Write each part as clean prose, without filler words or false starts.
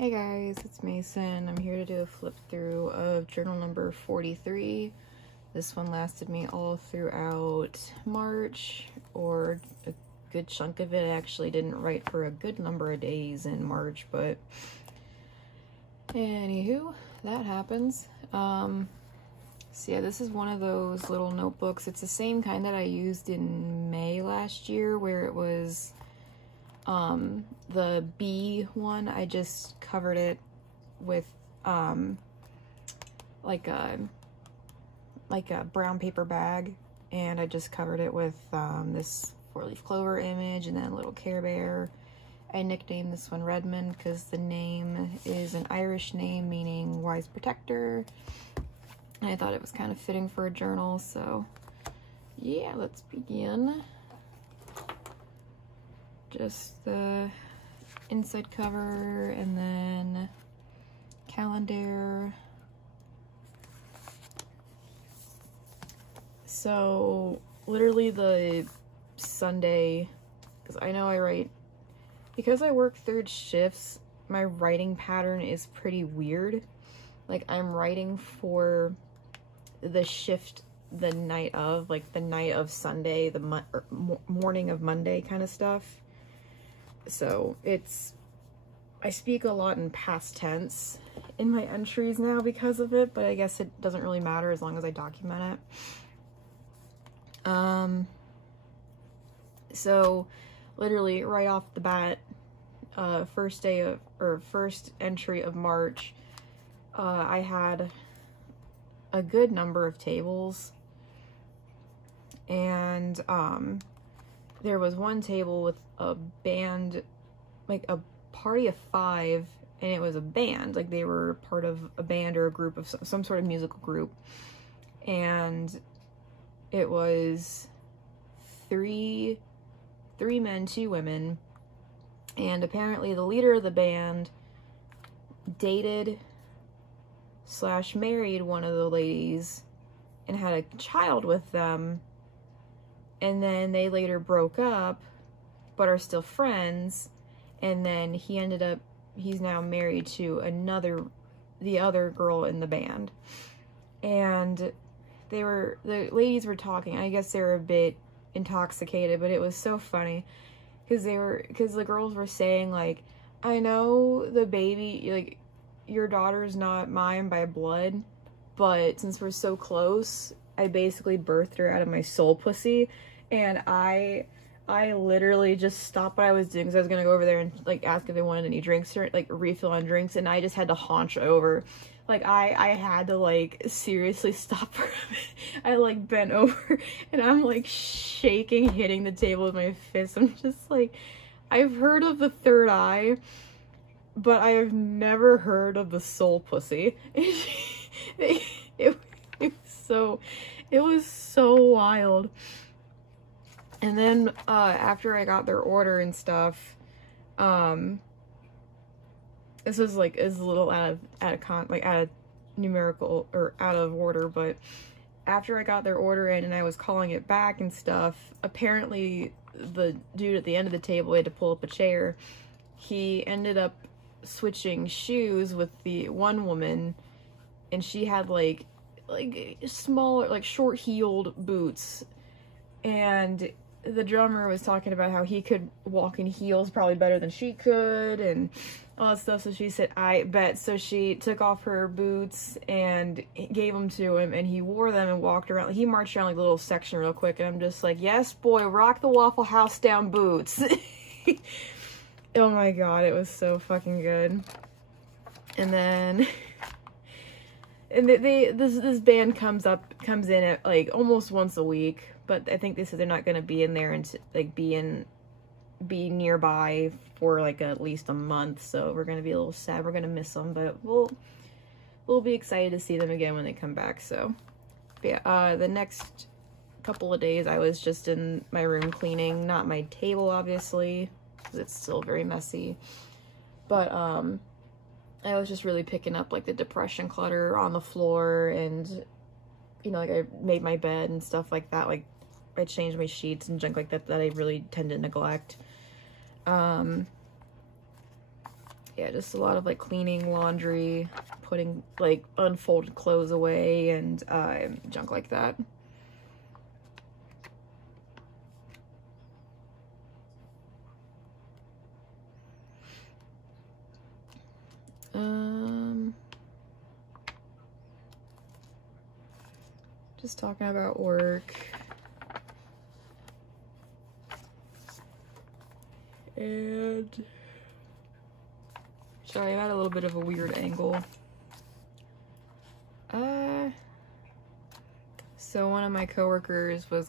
Hey guys, it's Mason. I'm here to do a flip through of journal number 43. This one lasted me all throughout March, or a good chunk of it. I actually didn't write for a good number of days in March, but anywho, that happens. So yeah, this is one of those little notebooks. It's the same kind that I used in May last year, where it was the B one. I just covered it with like a brown paper bag, and I just covered it with this 4-leaf clover image and then a little Care Bear. I nicknamed this one Redmond because the name is an Irish name meaning wise protector, and I thought it was kind of fitting for a journal. So yeah, let's begin. Just the inside cover and then calendar. So literally the Sunday, because I know I write, because I work third shifts, my writing pattern is pretty weird. Like, I'm writing for the shift the night of, like the night of Sunday, the morning of Monday kind of stuff. So I speak a lot in past tense in my entries now because of it, but I guess it doesn't really matter as long as I document it. So literally right off the bat, first entry of March, I had a good number of tables, and there was one table with a band, like a party of 5, and it was a band, like they were part of a band or a group of some sort of musical group, and it was three men, 2 women, and apparently the leader of the band dated / married one of the ladies and had a child with them, and then they later broke up but are still friends, and then he's now married to the other girl in the band. And the ladies were talking. I guess they were a bit intoxicated, but it was so funny because the girls were saying, like, I know the baby, like, your daughter's not mine by blood, but since we're so close, I basically birthed her out of my soul pussy. And I literally just stopped what I was doing because I was gonna go over there and like ask if they wanted any drinks or like a refill on drinks, and I just had to haunch over. Like I had to like seriously stop for a minute. I like bent over and I'm like shaking, hitting the table with my fist. I'm just like, I've heard of the third eye, but I have never heard of the soul pussy. It was so wild. And then after I got their order and stuff, this was like is a little out of numerical or out of order, but after I got their order in and I was calling it back and stuff, apparently the dude at the end of the table had to pull up a chair. He ended up switching shoes with the one woman, and she had like smaller, like short-heeled boots, and the drummer was talking about how he could walk in heels probably better than she could and all that stuff. So she said, I bet. So she took off her boots and gave them to him, and he wore them and walked around. He marched around like a little section real quick, and I'm just like, yes, boy, rock the Waffle House down boots. Oh my god, it was so fucking good. And then this band comes in at like almost once a week, but I think they said they're not going to be in there and like be nearby for like at least a month, so we're going to be a little sad. We're going to miss them, but we'll be excited to see them again when they come back. So yeah, the next couple of days I was just in my room cleaning, not my table obviously because it's still very messy, but I was just really picking up like the depression clutter on the floor, and you know, like I made my bed and stuff like that. Like I changed my sheets and junk like that I really tend to neglect. yeah, just a lot of like cleaning, laundry, putting like unfolded clothes away, and junk like that. Just talking about work. And sorry, I'm at a little bit of a weird angle. So one of my coworkers was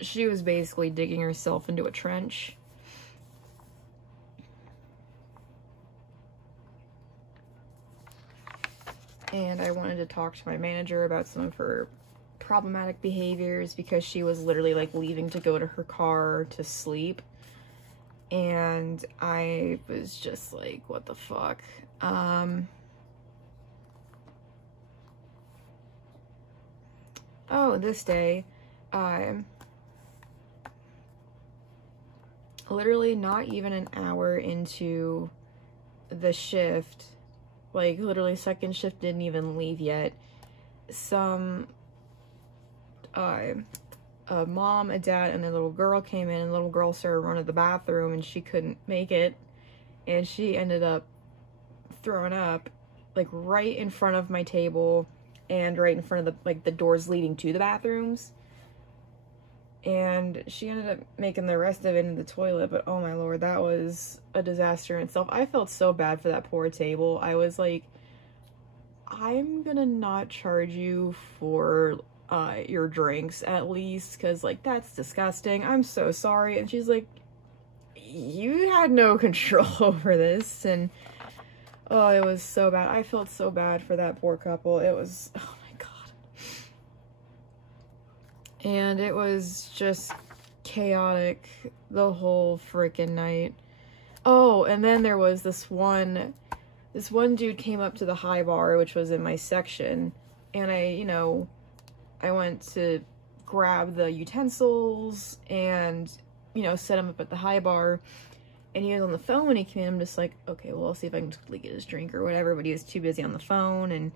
she was basically digging herself into a trench. And I wanted to talk to my manager about some of her problematic behaviors, because she was literally like leaving to go to her car to sleep. And I was just like, what the fuck? Oh, this day, literally not even an hour into the shift, like literally second shift didn't even leave yet, a mom, a dad, and a little girl came in, and the little girl started running to the bathroom, and she couldn't make it, and she ended up throwing up like right in front of my table and right in front of the doors leading to the bathrooms. And she ended up making the rest of it in the toilet, but oh my lord, that was a disaster in itself. I felt so bad for that poor table. I was like, I'm gonna not charge you for your drinks at least, because like that's disgusting. I'm so sorry. And she's like, you had no control over this. And oh, it was so bad. I felt so bad for that poor couple. It was, oh my god. And it was just chaotic the whole freaking night. Oh, and then there was this one dude came up to the high bar, which was in my section, and I went to grab the utensils and, set him up at the high bar, and he was on the phone when he came in. I'm just like, okay, well, I'll see if I can just quickly get his drink or whatever, but he was too busy on the phone, and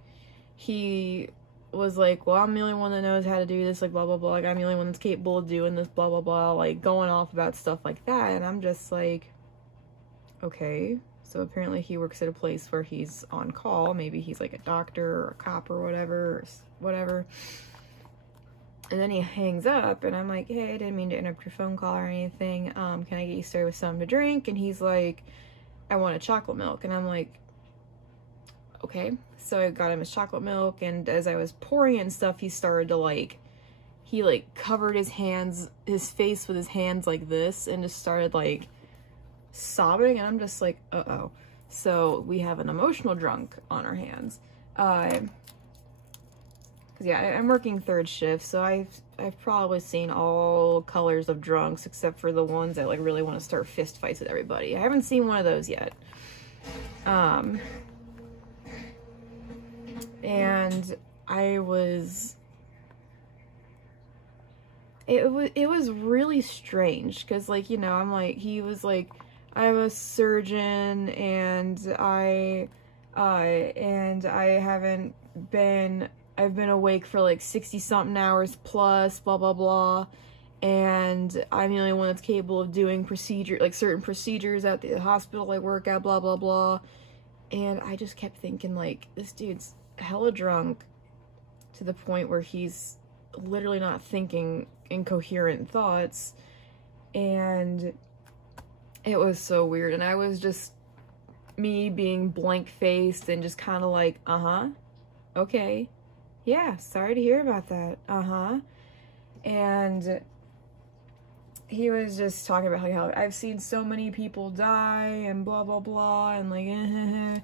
he was like, well, I'm the only one that knows how to do this, like, blah, blah, blah, like, I'm the only one that's capable of doing this, blah, blah, blah, like, going off about stuff like that, and I'm just like, okay, so apparently he works at a place where he's on call, maybe he's, like, a doctor or a cop or whatever, and then he hangs up, and I'm like, hey, I didn't mean to interrupt your phone call or anything, can I get you started with something to drink? And he's like, I want a chocolate milk, and I'm like, okay. So I got him his chocolate milk, and as I was pouring it and stuff, he started to he covered his face with his hands like this, and just started sobbing, and I'm just like, uh-oh. So we have an emotional drunk on our hands. Cause yeah, I'm working third shift, so I've probably seen all colors of drunks except for the ones that really want to start fist fights with everybody. I haven't seen one of those yet. And it was really strange, because I'm like, he was like, I'm a surgeon, and I've been awake for 60 something hours plus, blah blah blah, and I'm the only one that's capable of doing certain procedures at the hospital I work at, blah blah blah. And I just kept thinking, this dude's hella drunk to the point where he's literally not thinking incoherent thoughts, and it was so weird. And I was just me being blank-faced and just kind of like, uh-huh, okay, yeah, sorry to hear about that, uh-huh. And he was just talking about how I've seen so many people die and blah blah blah, and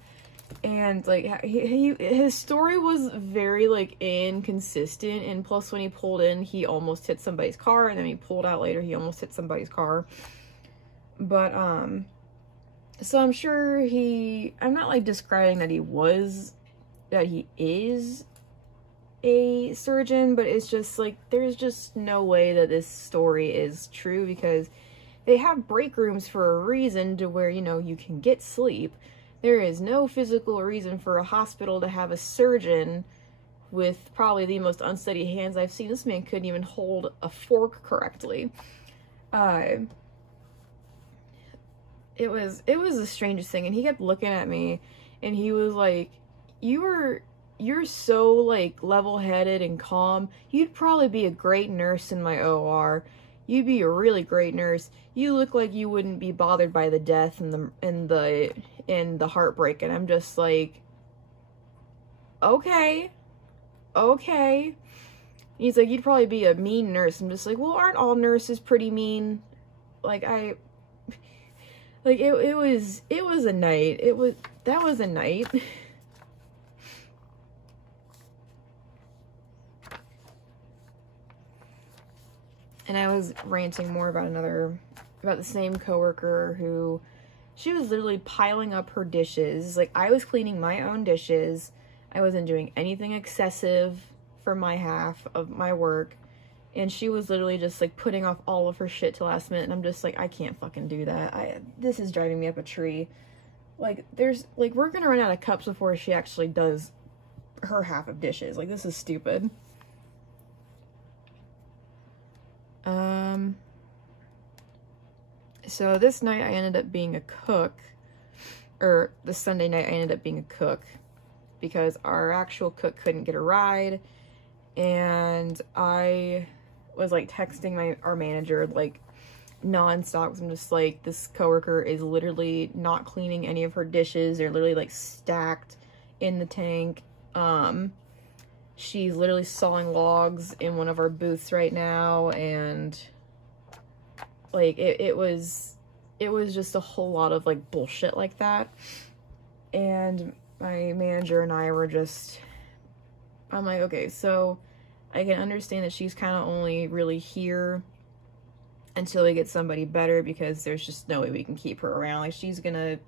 and his story was very inconsistent, and plus when he pulled in, he almost hit somebody's car, and then he pulled out later, he almost hit somebody's car. But so I'm sure I'm not describing that he is a surgeon, but it's just there's just no way that this story is true, because they have break rooms for a reason to where, you know, you can get sleep. There is no physical reason for a hospital to have a surgeon with probably the most unsteady hands I've seen. This man couldn't even hold a fork correctly. It was the strangest thing, and he kept looking at me, and he was like, you're so, like, level-headed and calm. You'd probably be a great nurse in my OR. You'd be a really great nurse. You look like you wouldn't be bothered by the death and the heartbreak. And I'm just like, okay. He's like, you'd probably be a mean nurse. I'm just like, well, aren't all nurses pretty mean? Like, it was a night. That was a night. And I was ranting more about the same coworker who, she was literally piling up her dishes. Like, I was cleaning my own dishes. I wasn't doing anything excessive for my half of my work. And she was literally just, like, putting off all of her shit to last minute. And I'm just like, I can't fucking do that. This is driving me up a tree. Like, we're gonna run out of cups before she actually does her half of dishes. Like, this is stupid. So this night I ended up being a cook, or the Sunday night I ended up being a cook, because our actual cook couldn't get a ride, and I was, like, texting our manager, like, non-stop. I'm just like, this coworker is literally not cleaning any of her dishes. They're literally, like, stacked in the tank. She's literally sawing logs in one of our booths right now, and, like, it was just a whole lot of, like, bullshit like that. And my manager and I were just, I'm like, okay, so I can understand that she's kind of only really here until we get somebody better, because there's just no way we can keep her around. Like, she's gonna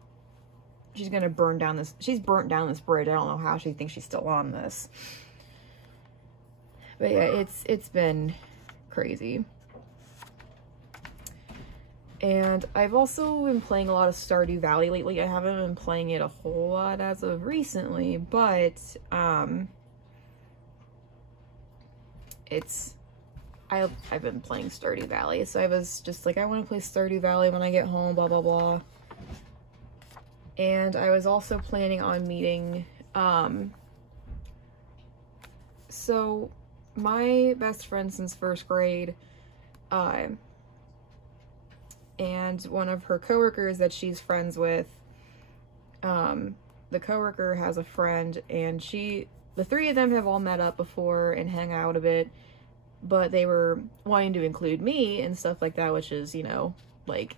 burn down this, she's burnt down this bridge. I don't know how she thinks she's still on this. But yeah, it's been crazy. And I've also been playing a lot of Stardew Valley lately. I haven't been playing it a whole lot as of recently, but I've been playing Stardew Valley, so I was just like, I want to play Stardew Valley when I get home, blah blah blah. And I was also planning on meeting so my best friend since first grade, and one of her coworkers that she's friends with, the coworker has a friend, and the three of them have all met up before and hang out a bit, but they were wanting to include me and stuff like that, which is, you know, like,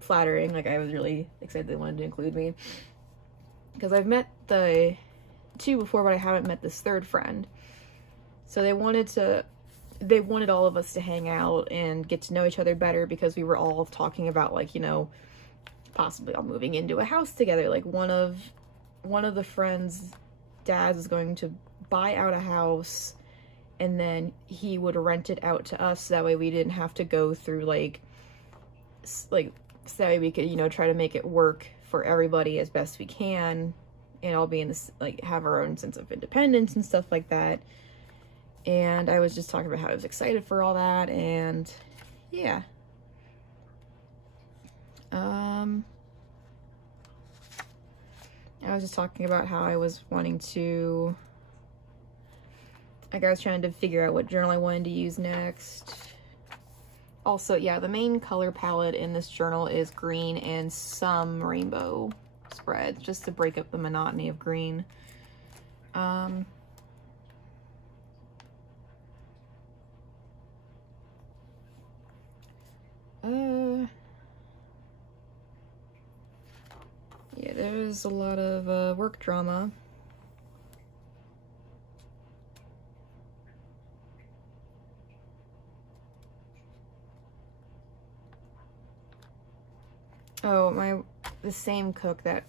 flattering. Like, I was really excited they wanted to include me, because I've met the two before, but I haven't met this third friend. So they wanted all of us to hang out and get to know each other better, because we were all talking about, like, you know, possibly all moving into a house together. Like, one of the friends' dads is going to buy out a house, and then he would rent it out to us, so that way we didn't have to go through, like, so that way we could, you know, try to make it work for everybody as best we can, and all be in this, like, have our own sense of independence and stuff like that. And I was just talking about how I was excited for all that, and yeah. I was just talking about how I was wanting to, like, I was trying to figure out what journal I wanted to use next. Also, yeah, the main color palette in this journal is green and some rainbow spreads, just to break up the monotony of green. Yeah, there's a lot of work drama. Oh, the same cook that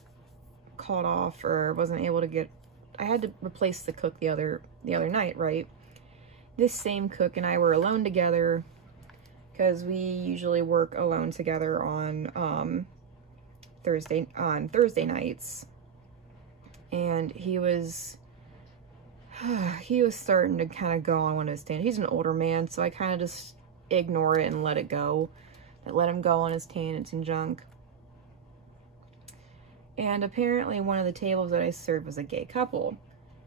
called off or wasn't able to get, I had to replace the cook the other night, right? This same cook and I were alone together, because we usually work alone together on Thursday nights, and he was starting to kind of go on one of his tangents. He's an older man, so I kind of just ignore it and let it go. I let him go on his tangents and junk. And apparently one of the tables that I served was a gay couple.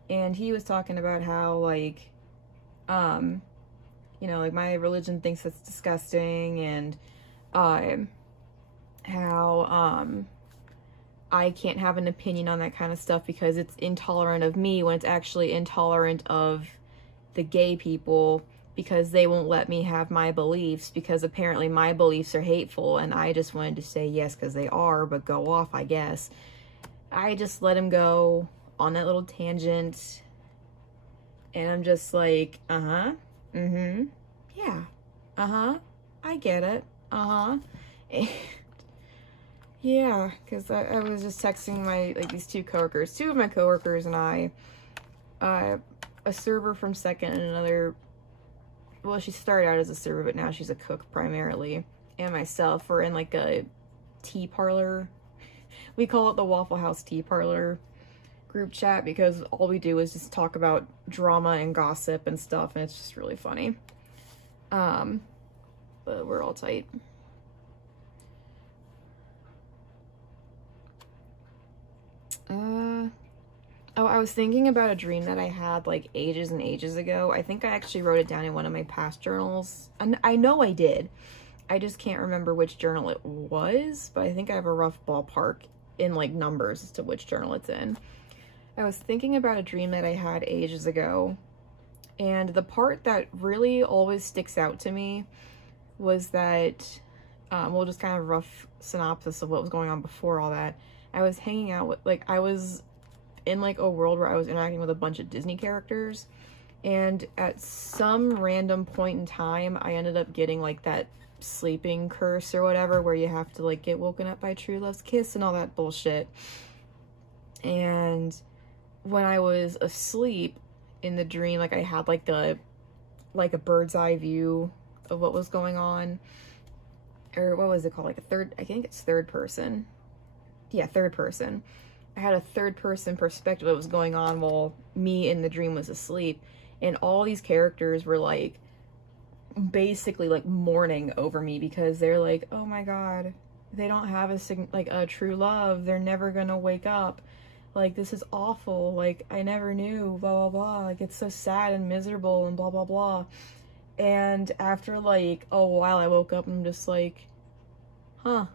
And he was talking about how, like, you know, like, my religion thinks that's disgusting, and how I can't have an opinion on that kind of stuff because it's intolerant of me, when it's actually intolerant of the gay people, because they won't let me have my beliefs, because apparently my beliefs are hateful. And I just wanted to say yes, because they are, but go off, I guess. I just let him go on that little tangent, and I'm just like, yeah, I get it, and yeah, because I was just texting my, like, these two of my coworkers and I, a server from second and another, well, she started out as a server, but now she's a cook primarily, and myself, we're in, like, a tea parlor. We call it the Waffle House Tea Parlor group chat, because all we do is just talk about drama and gossip and stuff, and it's just really funny. But we're all tight. Oh, I was thinking about a dream that I had, like, ages and ages ago. I think I actually wrote it down in one of my past journals. And I know I did. I just can't remember which journal it was, but I think I have a rough ballpark in, like, numbers as to which journal it's in. I was thinking about a dream that I had ages ago, and the part that really always sticks out to me was that, well, just kind of rough synopsis of what was going on before all that. I was hanging out with, like, I was in, like, a world where I was interacting with a bunch of Disney characters, and at some random point in time, I ended up getting, like, that sleeping curse or whatever, where you have to, like, get woken up by true love's kiss and all that bullshit. And when I was asleep in the dream, like, I had, like, a bird's eye view of what was going on, or what was it called, like, I think it's third person. Yeah, third person. I had a third person perspective of what was going on while me in the dream was asleep, and all these characters were, like, basically, like, mourning over me, because they're like, oh my god, they don't have a true love, they're never gonna wake up, like, this is awful, like, I never knew, blah blah blah, like, it's so sad and miserable and blah blah blah. And after, like, a while, I woke up and I'm just like, huh,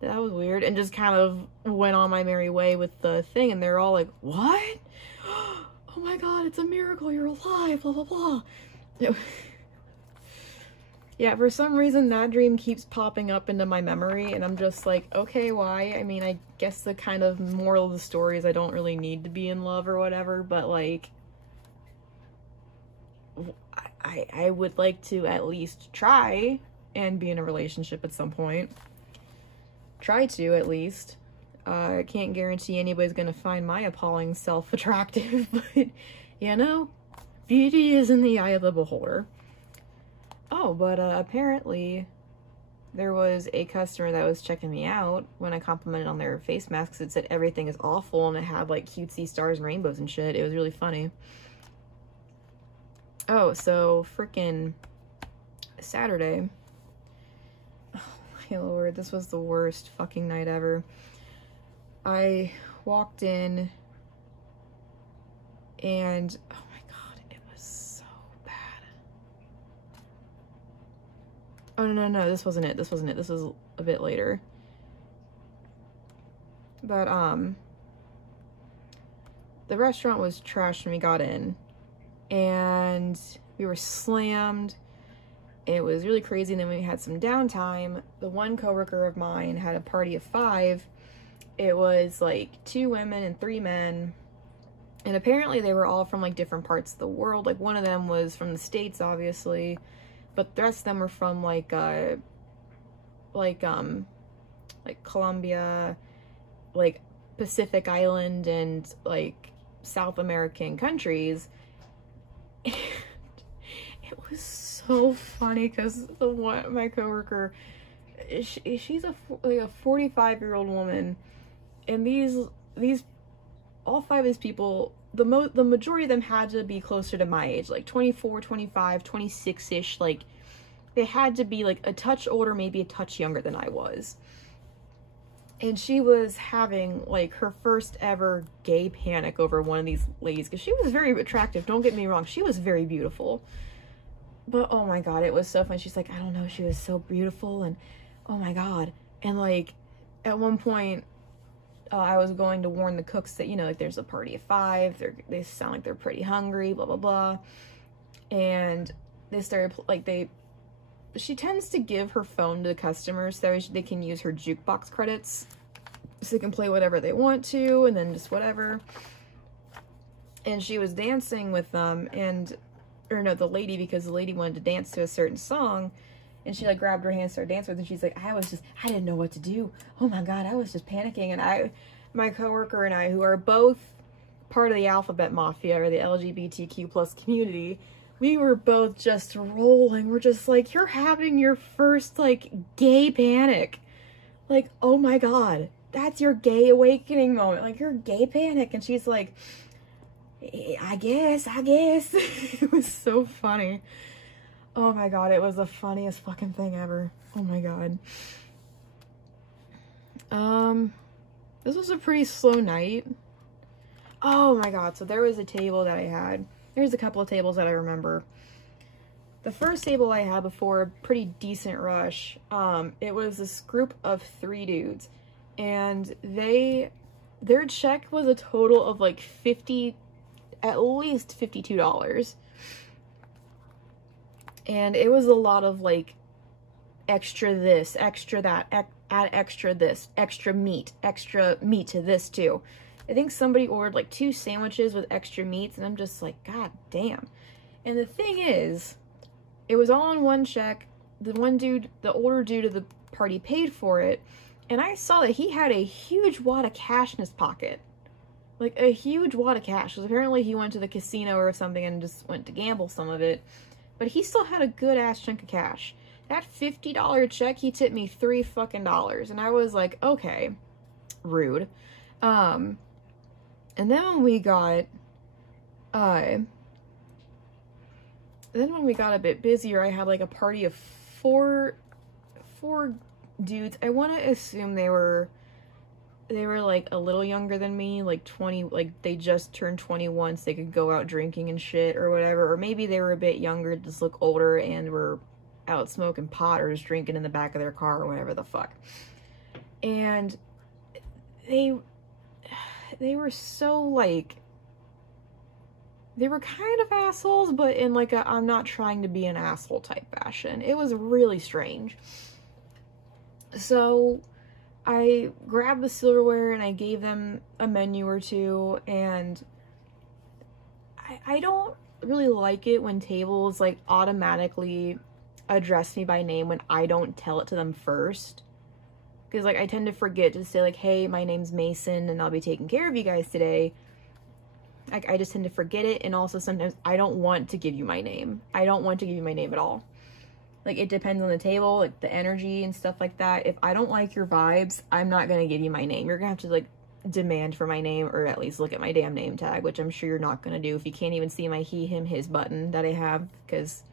that was weird, and just kind of went on my merry way with the thing, and they're all like, what? Oh my god, it's a miracle, you're alive, blah blah blah. Yeah, for some reason that dream keeps popping up into my memory, and I'm just like, okay, why? I mean, I guess the kind of moral of the story is I don't really need to be in love or whatever, but, like, I would like to at least try and be in a relationship at some point. Try to, at least. I can't guarantee anybody's gonna find my appalling self attractive, but, you know, beauty is in the eye of the beholder. Oh, but apparently there was a customer that was checking me out when I complimented on their face masks. It said everything is awful, and it had, like, cutesy stars and rainbows and shit. It was really funny. Oh, so frickin' Saturday. Oh my lord, this was the worst fucking night ever. I walked in, and oh my god, it was so bad. Oh no, this wasn't it. This wasn't it. This was a bit later. But the restaurant was trashed when we got in, and we were slammed. It was really crazy, and then we had some downtime. The one coworker of mine had a party of 5. It was, like, 2 women and 3 men, and apparently they were all from, like, different parts of the world. Like, one of them was from the States, obviously, but the rest of them were from, like Colombia, like, Pacific Island, and, like, South American countries. And it was so so funny because my coworker, she's like a 45-year-old woman, and these all 5 of these people, the majority of them had to be closer to my age, like 24, 25, 26-ish. Like, they had to be like a touch older, maybe a touch younger than I was. And she was having like her first ever gay panic over one of these ladies, because she was very attractive, don't get me wrong, she was very beautiful, but oh my god, it was so funny. She's like, I don't know, she was so beautiful, and oh my god. And like at one point, I was going to warn the cooks that, you know, like, there's a party of 5, they sound like they're pretty hungry, blah blah blah. And they started like, she tends to give her phone to the customers so they can use her jukebox credits, so they can play whatever they want to, and then just whatever. And she was dancing with them, or no, the lady, because the lady wanted to dance to a certain song, and she like grabbed her hand, started dancing with, and she's like, I didn't know what to do. Oh my god, I was just panicking. And my coworker and I, who are both part of the Alphabet Mafia, or the LGBTQ plus community, we were both just rolling. We're just like, you're having your first like gay panic. Like, oh my god, that's your gay awakening moment. Like, your gay panic. And she's like, I guess. It was so funny. Oh my god, it was the funniest fucking thing ever. Oh my god. This was a pretty slow night. Oh my god, so there was a table that I had. There's a couple of tables that I remember. The first table I had before a pretty decent rush, it was this group of 3 dudes, and their check was a total of like at least $52. And it was a lot of like extra this, extra that, add extra this, extra meat to this too. I think somebody ordered like 2 sandwiches with extra meats, and I'm just like, god damn. And the thing is, it was all in one check. The one dude, the older dude of the party, paid for it, and I saw that he had a huge wad of cash in his pocket. Like, a huge wad of cash, because apparently he went to the casino or something and just went to gamble some of it. But he still had a good ass chunk of cash. That $50 check, he tipped me $3 fucking dollars, and I was like, okay, rude. And then when we got a bit busier, I had like a party of four dudes. I want to assume they were like a little younger than me, like 20, like they just turned 21 so they could go out drinking and shit or whatever, or maybe they were a bit younger, just look older, and were out smoking pot or just drinking in the back of their car or whatever the fuck. And they were so like, they were kind of assholes, but in like a I'm not trying to be an asshole type fashion. It was really strange. So I grabbed the silverware and I gave them a menu or 2, and I don't really like it when tables like automatically address me by name when I don't tell it to them first. Because like I tend to forget to say like, hey, my name's Mason and I'll be taking care of you guys today. Like, I just tend to forget it, and also sometimes I don't want to give you my name. I don't want to give you my name at all. Like, it depends on the table, like the energy and stuff like that. If I don't like your vibes, I'm not gonna give you my name. You're gonna have to like demand for my name, or at least look at my damn name tag, which I'm sure you're not gonna do if you can't even see my he, him, his button that I have, because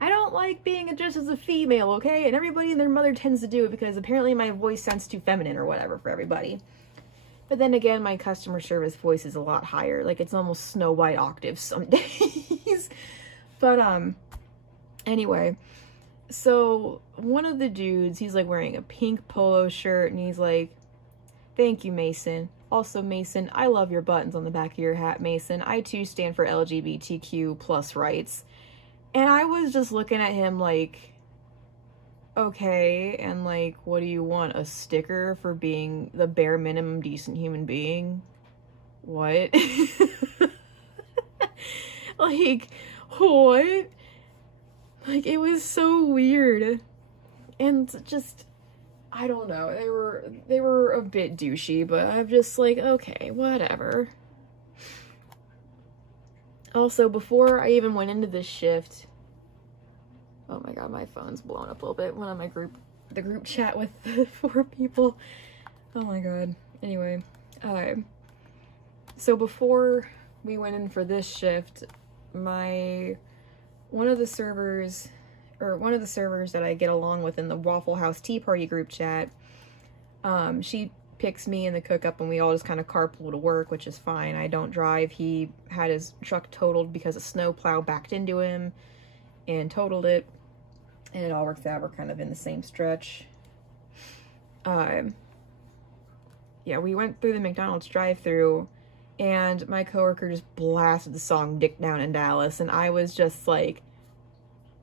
I don't like being addressed as a female, okay? And everybody and their mother tends to do it because apparently my voice sounds too feminine or whatever for everybody. But then again, my customer service voice is a lot higher. Like, it's almost Snow White octaves some days. But, anyway. So, one of the dudes, he's, like, wearing a pink polo shirt, and he's like, thank you, Mason. Also, Mason, I love your buttons on the back of your hat, Mason. I, too, stand for LGBTQ plus rights. And I was just looking at him like, okay, and like, what do you want? A sticker for being the bare minimum decent human being? What? Like, what? Like, it was so weird. And just, I don't know, they were a bit douchey, but I'm just like, okay, whatever. Also, before I even went into this shift, Oh my god, my phone's blowing up a little bit. One of the group chat with the 4 people. Oh my god. Anyway, so before we went in for this shift, one of the servers that I get along with in the Waffle House Tea Party group chat, she picks me and the cook up and we all just kind of carpool to work, which is fine. I don't drive. He had his truck totaled because a snowplow backed into him and totaled it, and it all works out. We're kind of in the same stretch. Yeah, we went through the McDonald's drive-thru and my coworker just blasted the song Dick Down in Dallas, and I was just like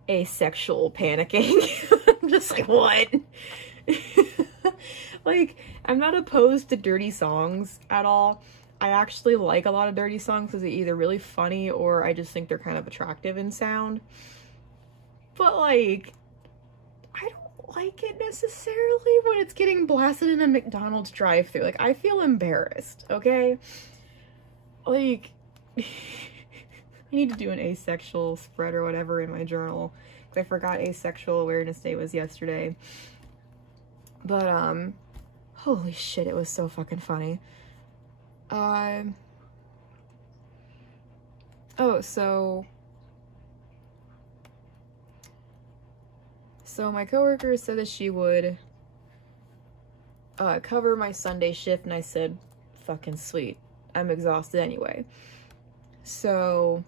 asexual panicking. I'm just like, what? Like, I'm not opposed to dirty songs at all. I actually like a lot of dirty songs because they're either really funny or I just think they're kind of attractive in sound. But like, I don't like it necessarily when it's getting blasted in a McDonald's drive-thru. Like, I feel embarrassed, okay? Like, I need to do an asexual spread or whatever in my journal, because I forgot Asexual Awareness Day was yesterday. But, holy shit, it was so fucking funny. Oh, so my coworker said that she would cover my Sunday shift, and I said, fucking sweet. I'm exhausted anyway. So,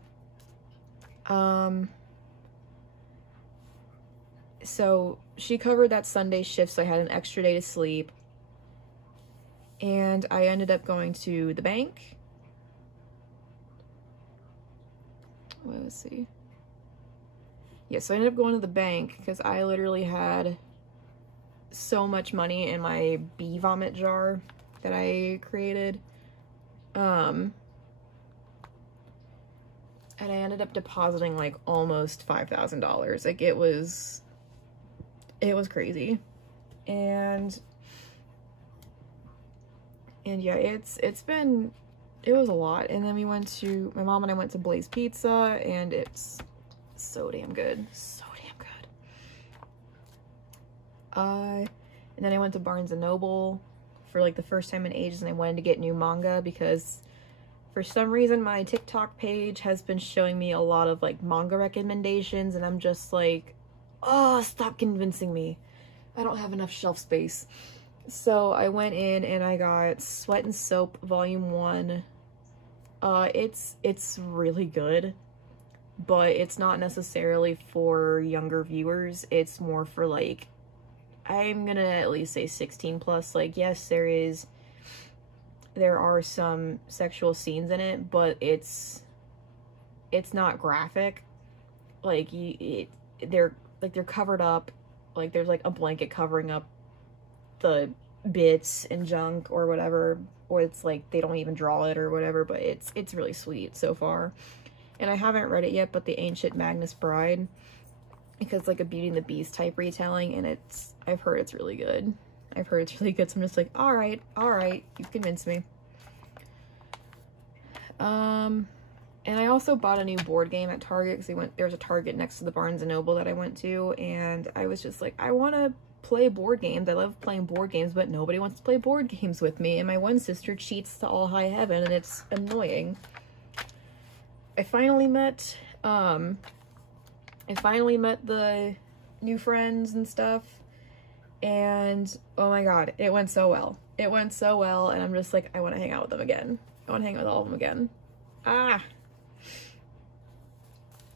so she covered that Sunday shift, so I had an extra day to sleep. And I ended up going to the bank. Well, let's see. Yeah, so I ended up going to the bank because I literally had so much money in my bee vomit jar that I created. And I ended up depositing like almost $5,000. Like, it was crazy. And yeah, it was a lot. And then my mom and I went to Blaze Pizza, and it's so damn good. So damn good. And then I went to Barnes & Noble for like the first time in ages, and I wanted to get new manga because for some reason my TikTok page has been showing me a lot of like manga recommendations, and I'm just like, oh, stop convincing me. I don't have enough shelf space. So I went in and I got Sweat and Soap Volume 1. It's really good, but it's not necessarily for younger viewers. It's more for like, I'm gonna at least say 16 plus. Like, yes, there are some sexual scenes in it, but it's not graphic. Like, they're covered up. Like, there's like a blanket covering up the bits and junk or whatever, or it's like they don't even draw it or whatever, but it's really sweet so far. And I haven't read it yet, but The Ancient Magnus Bride, because like a Beauty and the Beast type retelling, and I've heard it's really good. So I'm just like, all right, you've convinced me. And I also bought a new board game at Target, because there's a Target next to the Barnes & Noble that I went to, and I was just like, I want to play board games. I love playing board games, but nobody wants to play board games with me, and my one sister cheats to all high heaven, and it's annoying. I finally met the new friends and stuff, and oh my god, it went so well. And I'm just like, I want to hang out with them again. I want to hang out with all of them again.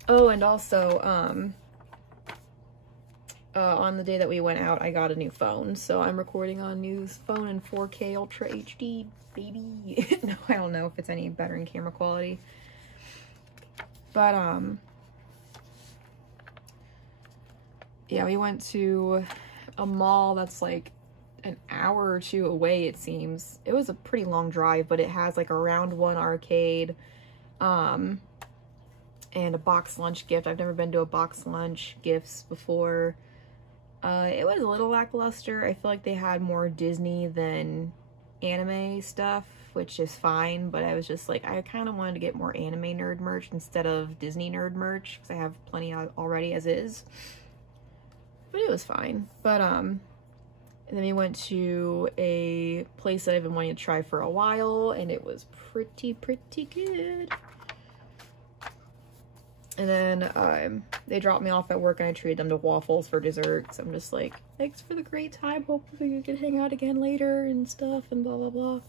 Oh, and also, on the day that we went out, I got a new phone, so I'm recording on new phone in 4K Ultra HD, baby. No, I don't know if it's any better in camera quality. But, yeah, we went to a mall that's like an hour or two away, it seems. It was a pretty long drive, but it has like a Round One arcade, and a box lunch gift. I've never been to a box lunch gifts before. It was a little lackluster. I feel like they had more Disney than anime stuff, which is fine, but I was just like, I kind of wanted to get more anime nerd merch instead of Disney nerd merch, because I have plenty already as is. but it was fine. But and then we went to a place that I've been wanting to try for a while, and it was pretty good. And then they dropped me off at work, and I treated them to waffles for dessert. So I'm just like, thanks for the great time. Hopefully we can hang out again later and stuff and blah blah blah.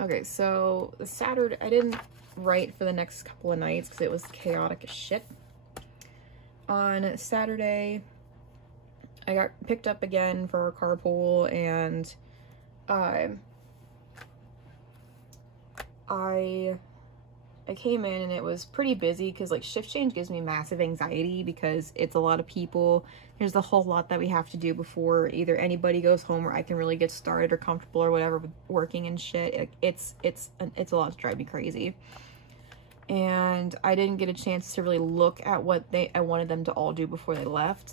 Okay, so the Saturday, I didn't write for the next couple of nights because it was chaotic as shit. On Saturday, I got picked up again for carpool, and I came in and it was pretty busy because like shift change gives me massive anxiety because it's a lot of people. There's a whole lot that we have to do before either anybody goes home or I can really get started or comfortable or whatever with working and shit. It's a lot to drive me crazy. And I didn't get a chance to really look at what I wanted them to all do before they left.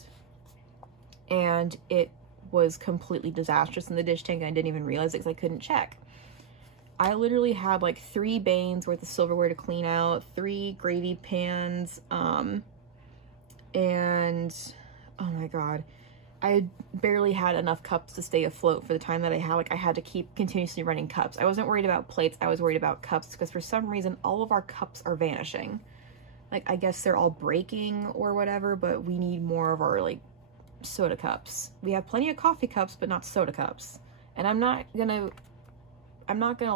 And it was completely disastrous in the dish tank, and I didn't even realize it because I couldn't check. I literally had like 3 Banes worth of silverware to clean out, 3 gravy pans, and oh my god, I barely had enough cups to stay afloat for the time that I had. Like, I had to keep continuously running cups. I wasn't worried about plates, I was worried about cups because for some reason all of our cups are vanishing. Like, I guess they're all breaking or whatever, but we need more of our like soda cups. We have plenty of coffee cups, but not soda cups. And I'm not gonna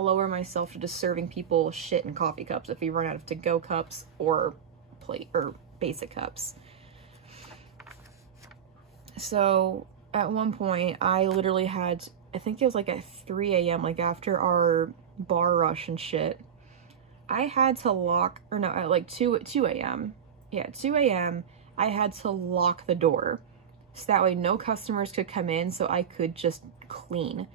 lower myself to just serving people shit in coffee cups if we run out of to-go cups or plate or basic cups. So at one point I literally had, I think it was like at 3 a.m. like after our bar rush and shit, I had to lock, or no, at like 2 a.m. Yeah, 2 a.m. I had to lock the door so that way no customers could come in, so I could just clean.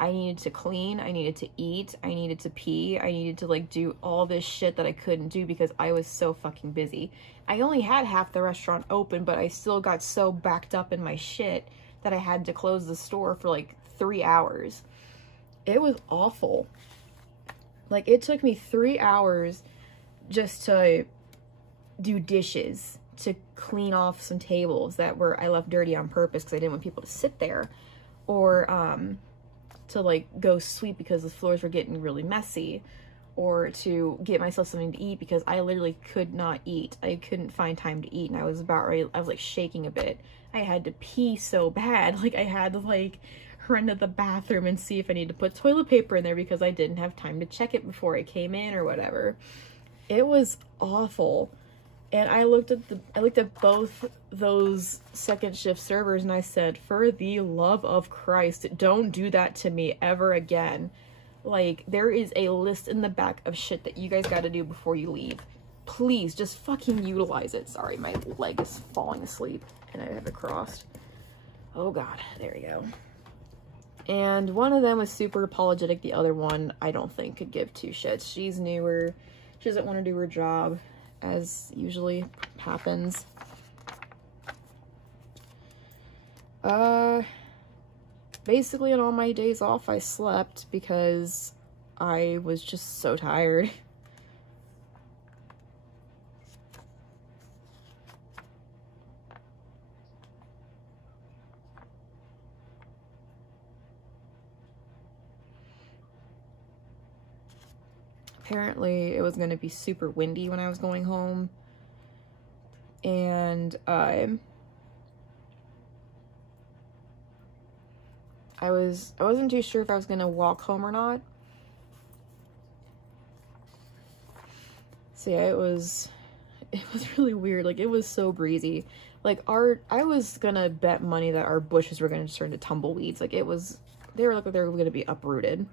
I needed to clean, I needed to eat, I needed to pee, I needed to like do all this shit that I couldn't do because I was so fucking busy. I only had half the restaurant open, but I still got so backed up in my shit that I had to close the store for like 3 hours. It was awful. Like, it took me 3 hours just to do dishes, to clean off some tables that I left dirty on purpose because I didn't want people to sit there, or to like go sweep because the floors were getting really messy, or to get myself something to eat because I literally could not eat. I couldn't find time to eat, and I was about ready, I was like shaking a bit. I had to pee so bad, like I had to like run to the bathroom and see if I need to put toilet paper in there because I didn't have time to check it before I came in or whatever. It was awful. And I looked at both those second shift servers and I said, for the love of Christ, don't do that to me ever again. Like, there is a list in the back of shit that you guys gotta do before you leave. Please, just fucking utilize it. Sorry, my leg is falling asleep and I have it crossed. Oh god, there we go. And one of them was super apologetic. The other one, I don't think could give 2 shits. She's newer. She doesn't want to do her job, as usually happens. Basically on all my days off I slept because I was just so tired. Apparently it was going to be super windy when I was going home, and I wasn't too sure if I was going to walk home or not. So yeah, it was really weird. Like, it was so breezy. Like, I was gonna bet money that our bushes were going to turn to tumbleweeds. Like, they were like they were going to be uprooted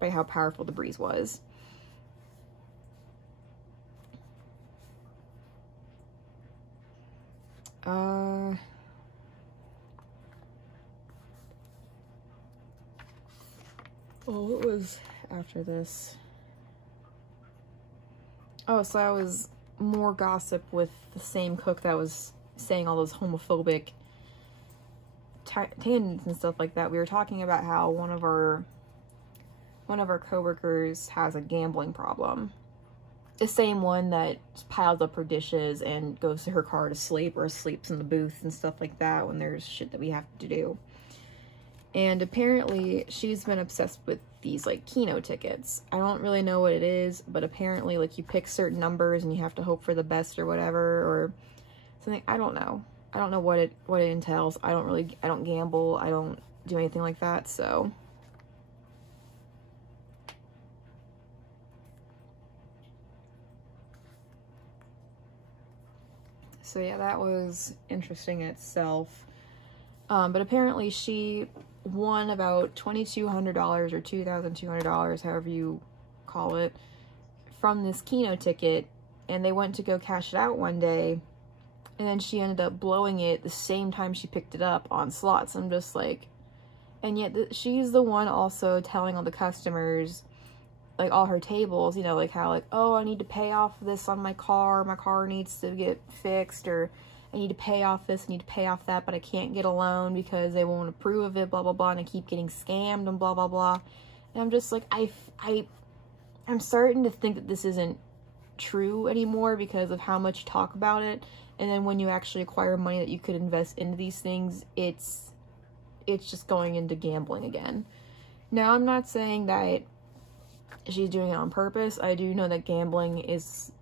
by how powerful the breeze was. Oh, what was after this? Oh, so I was more gossip with the same cook that was saying all those homophobic tangents and stuff like that. We were talking about how one of our one of our coworkers has a gambling problem. The same one that piles up her dishes and goes to her car to sleep, or sleeps in the booth and stuff like that when there's shit that we have to do. And apparently she's been obsessed with these like Keno tickets. I don't really know what it is, but apparently like you pick certain numbers and you have to hope for the best or whatever, or something. I don't know. I don't know what it entails. I don't gamble. I don't do anything like that, so. So yeah, that was interesting in itself. But apparently she won about $2,200 or $2,200, however you call it, from this Keno ticket, and they went to go cash it out one day, and then she ended up blowing it the same time she picked it up on slots. I'm just like, and yet she's the one also telling all the customers, like all her tables, you know, like how like, oh, I need to pay off this on my car needs to get fixed, or I need to pay off this, I need to pay off that, but I can't get a loan because they won't approve of it, blah, blah, blah, and I keep getting scammed and blah, blah, blah. And I'm just like, I'm starting to think that this isn't true anymore because of how much you talk about it. And then when you actually acquire money that you could invest into these things, it's just going into gambling again. Now, I'm not saying that she's doing it on purpose. I do know that gambling is,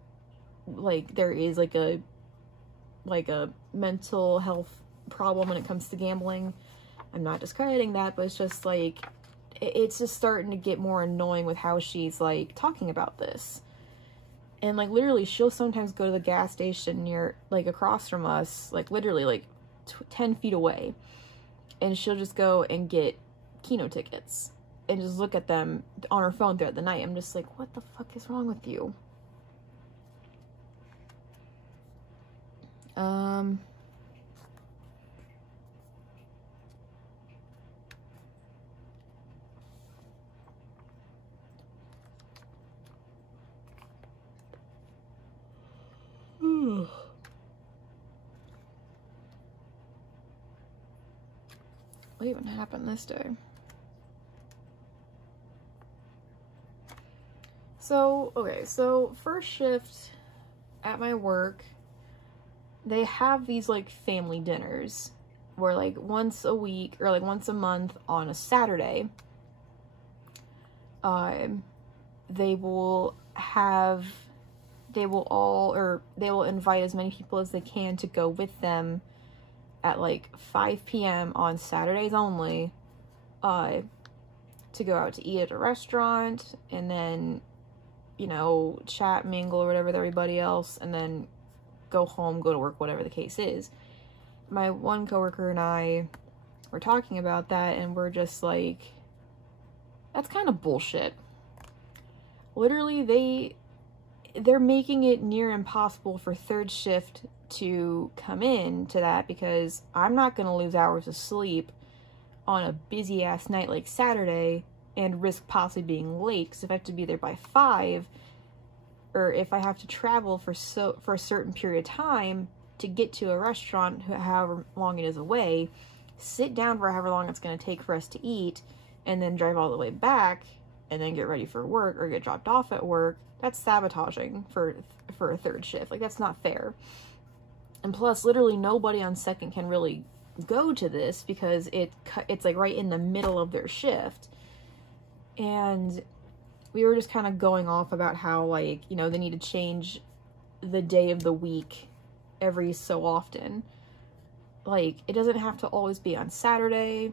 like, there is, like a mental health problem when it comes to gambling. I'm not discrediting that, but it's just, like, it's just starting to get more annoying with how she's, like, talking about this. And, like, literally, she'll sometimes go to the gas station near, like, across from us, like, literally, like, 10 feet away. And she'll just go and get Keno tickets and just look at them on her phone throughout the night. I'm just like, what the fuck is wrong with you? What even happened this day? So, okay, so first shift at my work, they have these, like, family dinners where, like, once a week or, like, once a month on a Saturday, they will invite as many people as they can to go with them at, like, 5 p.m. on Saturdays only, to go out to eat at a restaurant, and then, you know, chat, mingle, or whatever with everybody else, and then go home, go to work, whatever the case is. My one coworker and I were talking about that, and we're just like, that's kind of bullshit. Literally, they're making it near impossible for third shift to come in to that, because I'm not going to lose hours of sleep on a busy ass night like Saturday and risk possibly being late, because if I have to be there by 5, or if I have to travel for a certain period of time to get to a restaurant, however long it is away, sit down for however long it's going to take for us to eat, and then drive all the way back, and then get ready for work or get dropped off at work, that's sabotaging for a third shift. Like, that's not fair. And plus, literally nobody on second can really go to this because it's like right in the middle of their shift. And we were just kind of going off about how, like, you know, they need to change the day of the week every so often. Like, it doesn't have to always be on Saturday.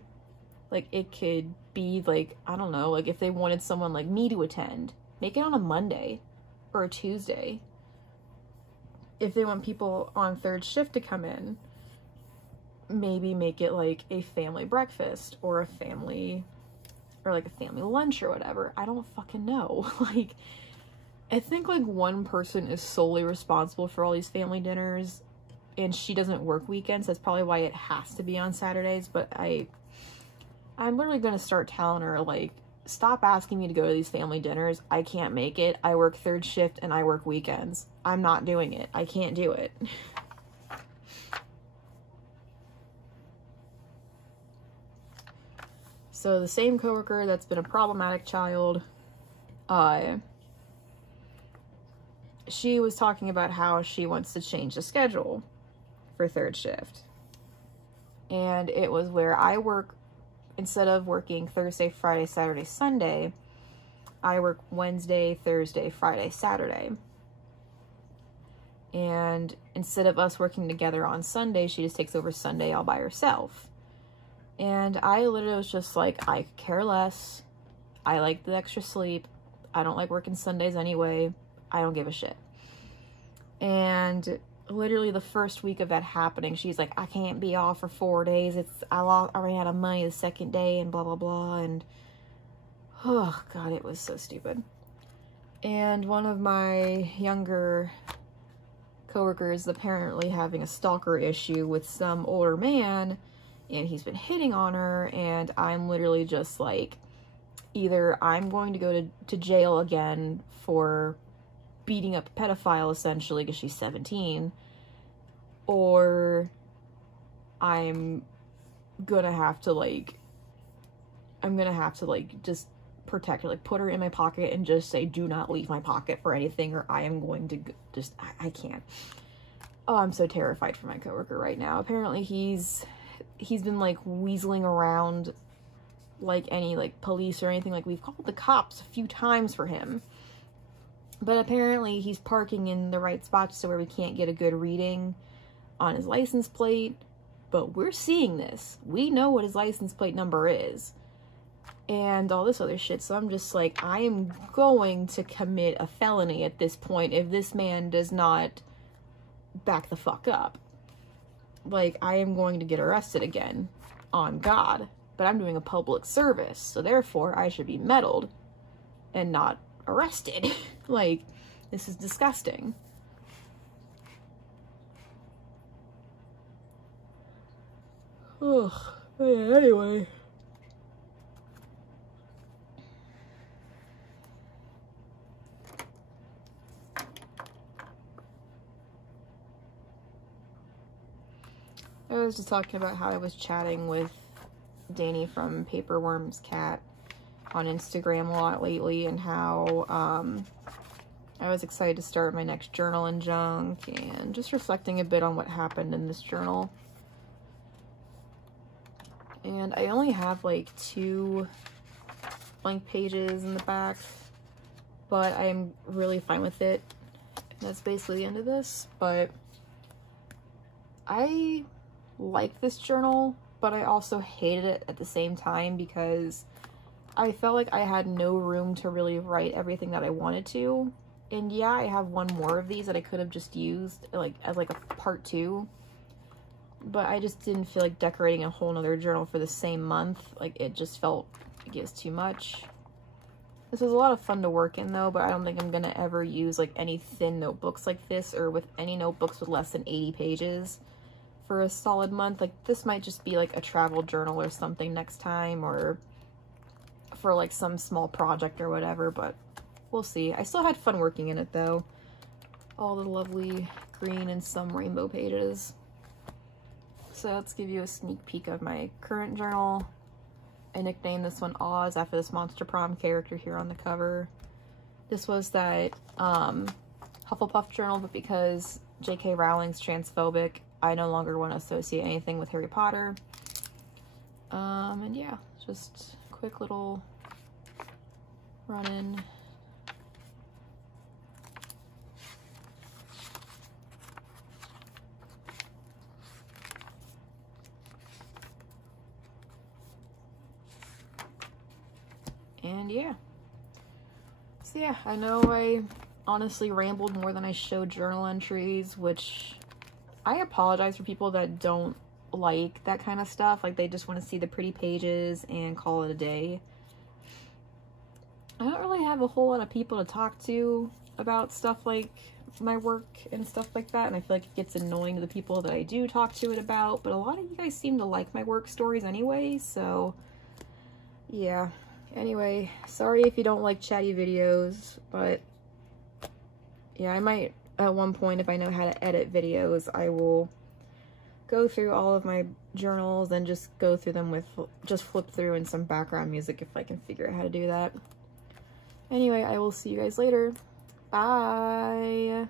Like, it could be, like, I don't know, like, if they wanted someone like me to attend, make it on a Monday or a Tuesday. If they want people on third shift to come in, maybe make it like a family breakfast or a family lunch or whatever. I don't fucking know. Like, I think, like, one person is solely responsible for all these family dinners, and she doesn't work weekends. That's probably why it has to be on Saturdays. But I'm literally going to start telling her, like, stop asking me to go to these family dinners. I can't make it. I work third shift and I work weekends. I'm not doing it. I can't do it. So the same coworker that's been a problematic child, she was talking about how she wants to change the schedule for third shift. And it was where I work, instead of working Thursday, Friday, Saturday, Sunday, I work Wednesday, Thursday, Friday, Saturday. And instead of us working together on Sunday, she just takes over Sunday all by herself. And I literally was just like, I could care less. I like the extra sleep. I don't like working Sundays anyway. I don't give a shit. And literally the first week of that happening, she's like, I can't be off for 4 days. I ran out of money the second day and blah, blah, blah. And oh God, it was so stupid. And one of my younger coworkers is apparently having a stalker issue with some older man, and he's been hitting on her, and I'm literally just like, either I'm going to go to jail again for beating up a pedophile, essentially, because she's 17, or I'm gonna have to, like, just protect her, like, put her in my pocket and just say, do not leave my pocket for anything, or I am going to just, I can't. Oh, I'm so terrified for my coworker right now. Apparently he's been, like, weaseling around like any, like, police or anything. Like, we've called the cops a few times for him, but apparently he's parking in the right spots so where we can't get a good reading on his license plate. But we're seeing this. We know what his license plate number is and all this other shit. So I'm just like, I am going to commit a felony at this point if this man does not back the fuck up. Like, I am going to get arrested again, on God. But I'm doing a public service, so therefore I should be meddled and not arrested. Like, this is disgusting. Ugh. Anyway. I was just talking about how I was chatting with Danny from Paperworm's Cat on Instagram a lot lately, and how I was excited to start my next journal and junk, and just reflecting a bit on what happened in this journal. And I only have like 2 blank pages in the back, but I'm really fine with it. That's basically the end of this. But I like this journal, but I also hated it at the same time because I felt like I had no room to really write everything that I wanted to. And yeah, I have one more of these that I could have just used like as like a part 2, but I just didn't feel like decorating a whole nother journal for the same month. Like, it just felt like it was too much. This was a lot of fun to work in though, but I don't think I'm gonna ever use like any thin notebooks like this, or with any notebooks with less than 80 pages for a solid month. Like, this might just be like a travel journal or something next time, or for like some small project or whatever, but we'll see. I still had fun working in it though. All the lovely green and some rainbow pages. So let's give you a sneak peek of my current journal. I nicknamed this one Oz after this Monster Prom character here on the cover. This was that Hufflepuff journal, but because J.K. Rowling's transphobic, I no longer want to associate anything with Harry Potter. And yeah, just a quick little run-in. And yeah. So yeah, I know I honestly rambled more than I showed journal entries, which I apologize for people that don't like that kind of stuff. Like, they just want to see the pretty pages and call it a day. I don't really have a whole lot of people to talk to about stuff like my work and stuff like that, and I feel like it gets annoying to the people that I do talk to it about, but a lot of you guys seem to like my work stories anyway, so yeah. Anyway, sorry if you don't like chatty videos, but yeah, I might at one point, if I know how to edit videos, I will go through all of my journals and just go through them with, just flip through in some background music if I can figure out how to do that. Anyway, I will see you guys later. Bye!